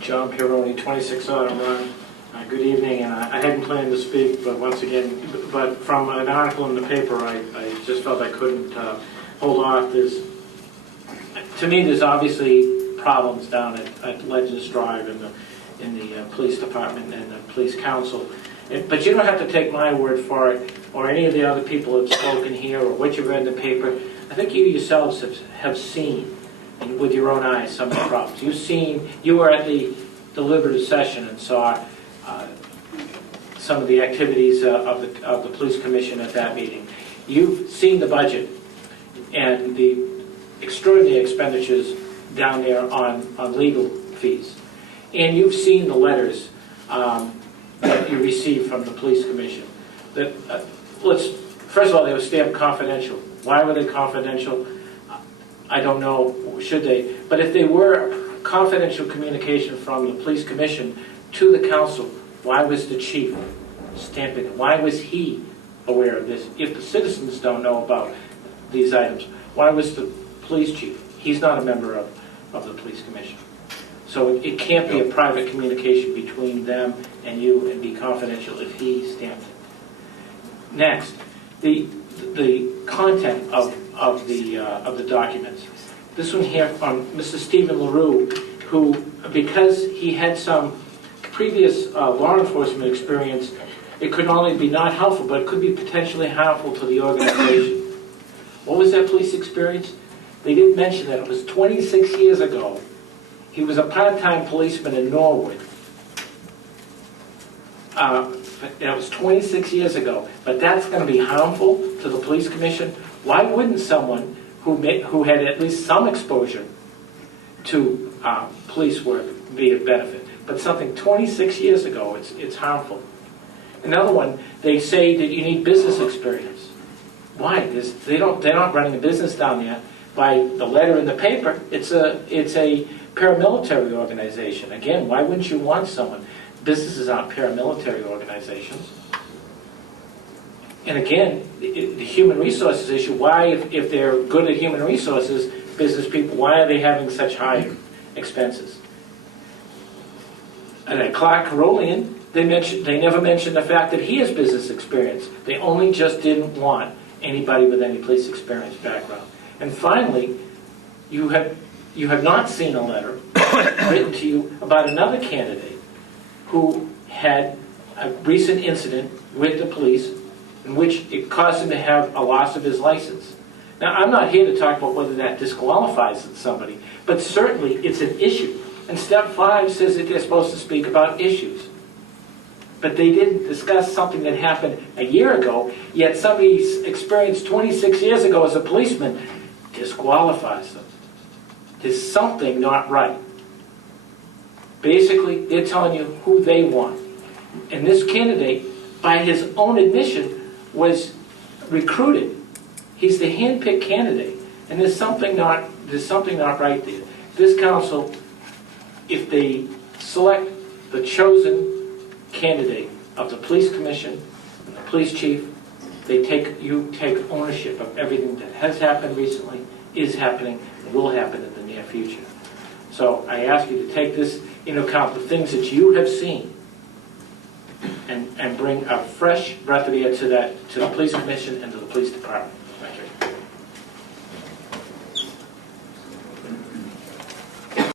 John Pironi, 26 Autumn Run. Good evening, and I hadn't planned to speak, but once again, from an article in the paper, I just felt I couldn't hold off. To me, there's obviously problems down at Legends Drive in the police department and the police council. But you don't have to take my word for it, or any of the other people who have spoken here, or what you've read in the paper. I think you yourselves have seen, and with your own eyes, some of the problems. You were at the deliberative session and saw some of the activities of the police commission at that meeting. You've seen the budget and the extraordinary expenditures down there on legal fees. And you've seen the letters that you received from the police commission. First of all, they were stamped confidential. Why were they confidential? I don't know, should they? But if they were confidential communication from the police commission to the council, why was the chief stamping it? Why was he aware of this? If the citizens don't know about these items, why was the police chief? He's not a member of the police commission. So it can't be a private communication between them and you and be confidential if he stamped it. Next, the content of the documents. This one here from Mr. Stephen LaRue, who, because he had some previous law enforcement experience, it could not only be not helpful, but it could be potentially harmful to the organization. What was that police experience? They didn't mention that it was 26 years ago. He was a part-time policeman in Norwood. That was 26 years ago. But that's going to be harmful to the police commission? Why wouldn't someone who had at least some exposure to police work be of benefit? But something 26 years ago, it's harmful. Another one, they say that you need business experience. Why? They're not running a business down there by the letter in the paper. It's a paramilitary organization. Again, why wouldn't you want someone? Businesses aren't paramilitary organizations. And again, the human resources issue, why, if they're good at human resources, business people, why are they having such high expenses? And at Clark Carolian, they never mentioned the fact that he has business experience. They only just didn't want anybody with any police experience background. And finally, you have not seen a letter written to you about another candidate who had a recent incident with the police in which it caused him to have a loss of his license. Now, I'm not here to talk about whether that disqualifies somebody, but certainly it's an issue. And Step 5 says that they're supposed to speak about issues. But they didn't discuss something that happened a year ago, yet somebody's experience 26 years ago as a policeman disqualifies them. There's something not right. Basically, they're telling you who they want. And this candidate, by his own admission, was recruited. He's the hand-picked candidate. And there's something not right there. This council, if they select the chosen candidate of the police commission and the police chief, you take ownership of everything that has happened recently, is happening, and will happen in the near future. So I ask you to take this into account, the things that you have seen, and bring a fresh breath of air to the police commission and to the police department.